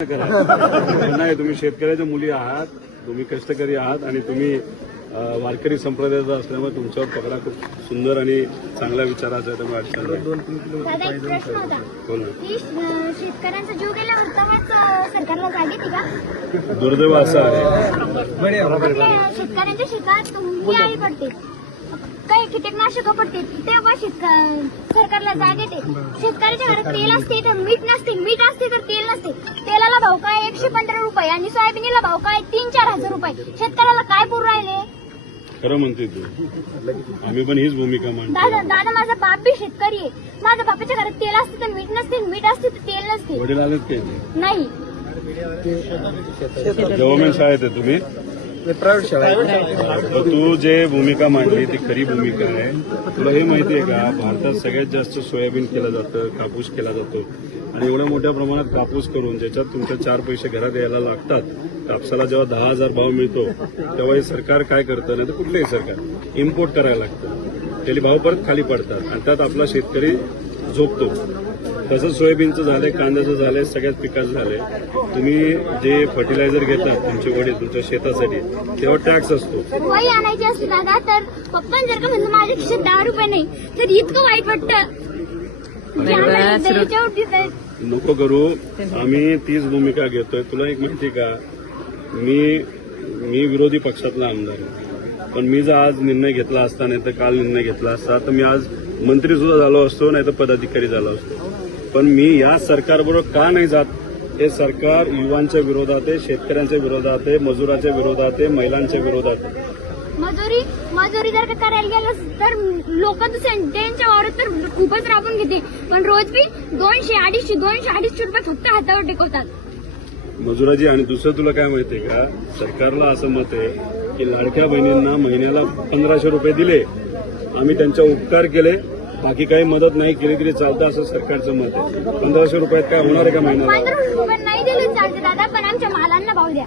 करा नाही तुम्ही शेतकऱ्याच्या मुली आहात. तुम्ही कष्टकरी आहात आणि तुम्ही वारकरी संप्रदायाचा असल्यामुळे तुमच्यावर पकडा खूप सुंदर आणि चांगल्या विचाराचा आहे त्यामुळे अडचण नाही. दादा एक प्रश्न होता. बोल ना. की अं, शेतकऱ्यांचा जीव गेल्यावर तेव्हाच अं, सरकारला जाग येते का दुर्दैव असं आहे. शेतकऱ्यांच्या शेतात तुम्ही आई पडते. काही कीटकनाशक पडते तेव्हा सरकारला जाग येते. शेतकऱ्याच्या घरात तेल असते तर मीठ नसते मीठ असते तर तेल नसते. एकशे पंधरा रुपये आणि सोयाबीनला भाव काय? तीन चार हजार रुपये. शेतकऱ्याला काय पुरू राहिले? खरं म्हणते तू. आम्ही पण हीच भूमिका मांडतो. दादा दादा माझा बाप बी शेतकरी आहे. माझ्या बापाच्या घरात तेल असते तर मीठ नसते मीठ असते तर तेल नसते. वडील आलेत की नाही. गव्हर्नमेंट शाळेत आहे तुम्ही? प्रायव्हेट शाळा तर तू जे भूमिका मांडली ती खरी भूमिका आहे. तुला हे माहिती आहे का? भारतात सगळ्यात जास्त सोयाबीन केलं जातं कापूस केला जातो. आणि एवढ्या मोठ्या प्रमाणात कापूस करून ज्याच्यात तुमच्या चार पैसे घरात यायला लागतात कापसाला जेव्हा दहा हजार भाव मिळतो तेव्हा हे सरकार काय करतं? नाही तर कुठलंही सरकार. इम्पोर्ट करायला लागतं. त्याचे भाव परत खाली पडतात. आणि त्यात आपला शेतकरी झोपतो. तसंच सोयाबीनचं झालंय कांद्याचं झालंय सगळ्याच पिकाचं झालंय. तुम्ही जे फर्टिलायझर घेतात तुमचे वडील तुमच्या शेतासाठी तेव्हा टॅक्स असतो. वही आणायची असते दादा तर पप्पा जर का म्हणलं माझ्या खिशात दहा रुपये नाही तर इतकं वाईट वाटतं. नको करू. आम्ही तीच भूमिका घेतोय. तुला एक माहिती का? मी मी विरोधी पक्षातला आमदार आहे. पण मी जर आज निर्णय घेतला असता नाही तर काल निर्णय घेतला असता तर मी आज मंत्री सुद्धा झालो असतो नाही तर पदाधिकारी झालो असतो. पण मी या सरकारबरोबर का नाही जात? हे सरकार युवांच्या विरोधात आहे शेतकऱ्यांच्या विरोधात आहे मजुराच्या विरोधात आहे महिलांच्या विरोधात आहे. मजुरी मजुरी जर का करायला गेलं तर लोक दुसऱ्या त्यांच्या वावरात तर खूपच राबून घेते. पण रोज बी दोनशे अडीचशे दोनशे अडीचशे रुपये फक्त हातावर टेकवतात. मजुराजी आणि दुसरं तुला काय माहितीये का? सरकारला असं मत आहे की लाडक्या बहिणींना महिन्याला पंधराशे रुपये दिले. आम्ही त्यांच्या उपकार केले. बाकी काही मदत नाही केली तरी चालतं असं सरकारचं मत आहे. पंधराशे रुपयात काय होणार आहे का महिन्याला? पंधरा रुपये नाही दिले चालते दादा पण आमच्या मालांना भाव द्या.